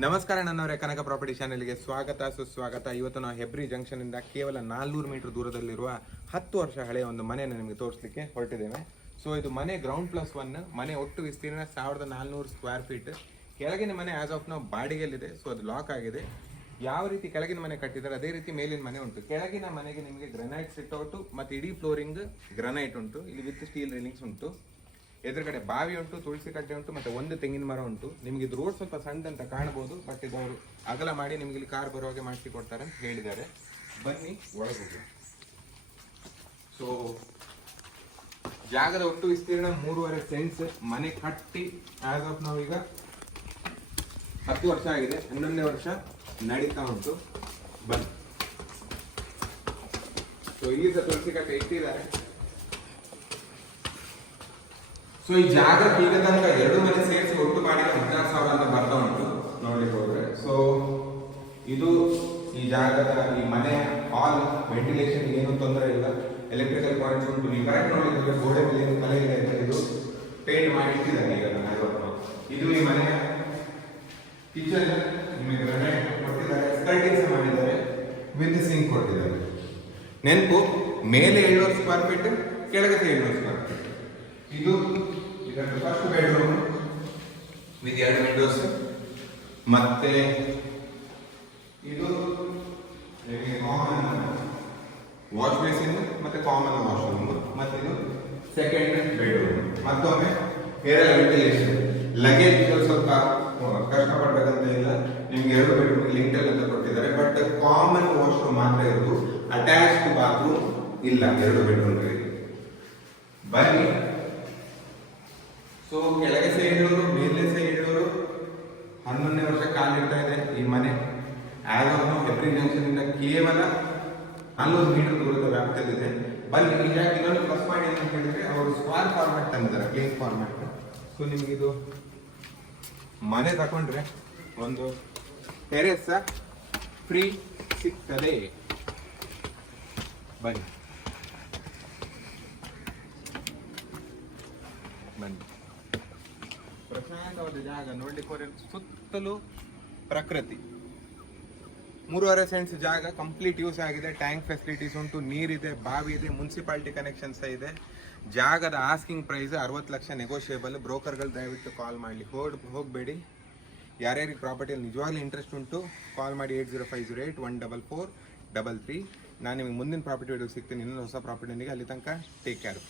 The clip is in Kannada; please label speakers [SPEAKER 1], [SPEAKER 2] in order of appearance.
[SPEAKER 1] ನಮಸ್ಕಾರ ನನ್ನವರೇ, ಕನಕ ಪ್ರಾಪರ್ಟಿ ಚಾನೆಲ್ಗೆ ಸ್ವಾಗತ. ಸುಸ್ವಾಗತ. ಇವತ್ತು ನಾವು ಹೆಬ್ರಿ ಜಂಕ್ಷನ್ ಇಂದ ಕೇವಲ ನಾಲ್ನೂರು ಮೀಟರ್ ದೂರದಲ್ಲಿರುವ ಹತ್ತು ವರ್ಷ ಹಳೆಯ ಒಂದು ಮನೆಯನ್ನು ನಿಮಗೆ ತೋರಿಸಲಿಕ್ಕೆ ಹೊರಟಿದ್ದೇವೆ ಸೊ ಇದು ಮನೆ ಗ್ರೌಂಡ್ ಪ್ಲಸ್ ಒನ್ ಮನೆ ಒಟ್ಟು ವಿಸ್ತೀರ್ಣ ಸಾವಿರದ ನಾಲ್ನೂರು ಸ್ಕ್ವೇರ್ ಫೀಟ್ ಕೆಳಗಿನ ಮನೆ ಆಸ್ ಆಫ್ ನಾವು ಬಾಡಿಗೆಯಲ್ಲಿದೆ ಸೊ ಅದು ಲಾಕ್ ಆಗಿದೆ. ಯಾವ ರೀತಿ ಕೆಳಗಿನ ಮನೆ ಕಟ್ಟಿದ್ದಾರೆ, ಅದೇ ರೀತಿ ಮೇಲಿನ ಮನೆ ಉಂಟು. ಕೆಳಗಿನ ಮನೆಗೆ ನಿಮಗೆ ಗ್ರನೈಟ್ ಸಿಟ್ ಔಟು ಮತ್ತು ಇಡೀ ಫ್ಲೋರಿಂಗ್ ಗ್ರನೈಟ್ ಉಂಟು. ಇಲ್ಲಿ ವಿತ್ ಸ್ಟೀಲ್ ರೀಲಿಂಗ್ಸ್ ಉಂಟು. ಎದುರುಗಡೆ ಬಾವಿ ಉಂಟು, ತುಳಸಿ ಕಟ್ಟೆ ಉಂಟು, ಮತ್ತೆ ಒಂದು ತೆಂಗಿನ ಮರ ಉಂಟು. ನಿಮಗೆ ಇದು ರೋಡ್ ಸ್ವಲ್ಪ ಸಣ್ಣದಂತ ಕಾಣಬಹುದು ಬಟ್ ಇದು ಅವರು ಅಗಲ ಮಾಡಿ ನಿಮಗೆ ಇಲ್ಲಿ ಕಾರ್ ಬರೋ ಹಾಗೆ ಮಾಡಿಸಿ ಕೊಡ್ತಾರೆ ಅಂತ ಹೇಳಿದ್ದಾರೆ. ಬನ್ನಿ, ಒಳಗೋಗಿ. ಸೊ ಜಾಗದ ಒಟ್ಟು ವಿಸ್ತೀರ್ಣ ಮೂರುವರೆ ಸೆನ್ಸ್ ಮನೆ ಕಟ್ಟಿ ಆಸ್ ನಾವೀಗ ಹತ್ತು ವರ್ಷ ಆಗಿದೆ. ಹನ್ನೊಂದನೇ ವರ್ಷ ನಡೀತಾ ಉಂಟು. ಬನ್ನಿ. ಸೊ ಇಲ್ಲಿ ತುಳಸಿ ಕಟ್ಟೆ ಇಟ್ಟಿದ್ದಾರೆ ಸೊ ಈ ಜಾಗ ಈಗ ತನಕ ಎರಡು ಮನೆ ಸೇರಿಸಿ ಒಟ್ಟು ಮಾಡಿದ ಹದಿನಾರು ಸಾವಿರ ಅಂತ ಬರ್ತಾ ಉಂಟು. ನೋಡ್ಲಿಕ್ಕೆ ಹೋದ್ರೆ. ಸೊ ಇದು ಈ ಜಾಗದ ಈ ಮನೆ ಹಾಲ್ ವೆಂಟಿಲೇಷನ್ ಏನು ತೊಂದರೆ ಇಲ್ಲ. ಎಲೆಕ್ಟ್ರಿಕಲ್ ಪಾಯಿಂಟ್ಸ್ ಉಂಟು. ನೀವು ಕರೆಕ್ಟ್ ನೋಡಿದ್ರೆ ಗೋಡೆ ಮೇಲೆ ಏನು ಕಲೆ ಇದೆ ಅಂತ ಇದು ಪೇಂಟ್ ಮಾಡಿ ಇಟ್ಟಿದ್ದಾರೆ ಈಗ. ಇದು ಈ ಮನೆಯ ಕಿಚನ್ ನಿಮಗೆ ಗ್ರಾನೈಟ್ ಕೊಟ್ಟಿದ್ದಾರೆ. ಮಾಡಿದ್ದಾರೆ. ವಿತ್ ಸಿಂಕ್ ಕೊಟ್ಟಿದ್ದಾರೆ. ನೆನಪು, ಮೇಲೆ ಏಳ್ನೂರು ಸ್ಕ್ವೇರ್ ಫೀಟ್ ಕೆಳಗೆ ಏಳ್ನೂರು ಸ್ಕ್ವೇರ್ ಫೀಟ್ ಇದು ಇದರ ಫಸ್ಟ್ ಬೆಡ್ರೂಮ್ ವಿತ್ ಎರಡು ವಿಂಡೋಸ್ ಮತ್ತೆ ಇದು ಕಾಮನ್ ವಾಶ್ ಬೇಸಿನ್ ಮತ್ತೆ ಕಾಮನ್ ವಾಶ್ರೂಮ್ ಮತ್ತೆ ಇದು ಸೆಕೆಂಡ್ ಬೆಡ್ರೂಮ್ ಮತ್ತೊಮ್ಮೆ ಏರ್ ವೆಂಟಿಲೇಷನ್ ಲಗೇಜ್ ಸ್ವಲ್ಪ ಕಷ್ಟಪಡ್ಬೇಕಂತ ಇಲ್ಲ. ನಿಮ್ಗೆ ಎರಡು ಬೆಡ್ರೂಮ್ ಲಿಂಕ್ ಅಂತ ಕೊಟ್ಟಿದ್ದಾರೆ. ಬಟ್ ಕಾಮನ್ ವಾಶ್ರೂಮ್ ಮಾತ್ರ ಇರೋದು ಅಟ್ಯಾಚ್ಡ್ ಬಾತ್ರೂಮ್ ಇಲ್ಲ, ಎರಡು ಬೆಡ್ರೂಮ್ ಬನ್ನಿ. ಸೊ ಕೆಳಗೆ ಹೇಳೋರು ಮೇಲೆ ಹೇಳೋರು, ಹನ್ನೊಂದನೇ ವರ್ಷ ಕಾಲಿಡ್ತಾ ಇದೆ ಈ ಮನೆ. ಹೆಬ್ರಿ ಜಂಕ್ಷನ್ ಇಂದ ಕೇವಲ ಹನ್ನೊಂದು ಮೀಟರ್ ದೂರದ ವ್ಯಾಪ್ತಿಯಲ್ಲಿದೆ. ಬನ್ನಿ ಈಗ ಇನ್ನೊಂದು ಪ್ಲಸ್ ಪಾಯಿಂಟ್ ಏನು ಅಂತ ಹೇಳಿದ್ರೆ ಅವರು ಸ್ಕ್ವಾರ್ ಫಾರ್ಮ್ಯಾಟ್ ತಂದಿದ್ದಾರೆ ಕ್ಲೀನ್ ಫಾರ್ಮ್ಯಾಟ್ ಸೊ ನಿಮಗೆ ಇದು ಮನೆ ತಗೊಂಡ್ರೆ ಒಂದು ಟೆರೆಸ್ ಫ್ರೀ ಸಿಗ್ತದೆ. ಬನ್ನಿ. ಬನ್ನಿ. ಪ್ರಶಾಂತವಾದ ಜಾಗ ನೋಡ್ಲಿಕ್ಕೆ ಸುತ್ತಲೂ ಪ್ರಕೃತಿ. ಮೂರುವರೆ ಸೆಂಟ್ಸ್ ಜಾಗ, ಕಂಪ್ಲೀಟ್ ಯೂಸ್ ಆಗಿದೆ. ಟ್ಯಾಂಕ್ ಫೆಸಿಲಿಟೀಸ್ ಉಂಟು, ನೀರಿದೆ, ಬಾವಿ ಇದೆ ಮುನ್ಸಿಪಾಲಿಟಿ ಕನೆಕ್ಷನ್ಸ್ ಇದೆ. ಜಾಗದ ಆಸ್ಕಿಂಗ್ ಪ್ರೈಸ್ ಅರವತ್ತು ಲಕ್ಷ ನೆಗೋಷಿಯೇಬಲ್ ಬ್ರೋಕರ್ಗಳು ದಯವಿಟ್ಟು ಕಾಲ್ ಮಾಡಲಿ. ಹೋಡ್ ಹೋಗಬೇಡಿ. ಯಾರ್ಯಾರಿಗೆ ಪ್ರಾಪರ್ಟಿಯಲ್ಲಿ ನಿಜವಾಗ್ಲೂ ಇಂಟ್ರೆಸ್ಟ್ ಉಂಟು ಕಾಲ್ ಮಾಡಿ eight zero five zero eight one double four double three ನಾನು ನಿಮಗೆ ಮುಂದಿನ ಪ್ರಾಪರ್ಟಿ ವಿಡಿಯೋ ಸಿಗ್ತೀನಿ. ಇನ್ನೊಂದು ಹೊಸ ಪ್ರಾಪರ್ಟಿಯೊಂದಿಗೆ ಅಲ್ಲಿ ತನಕ ಟೇಕ್ ಕೇರ್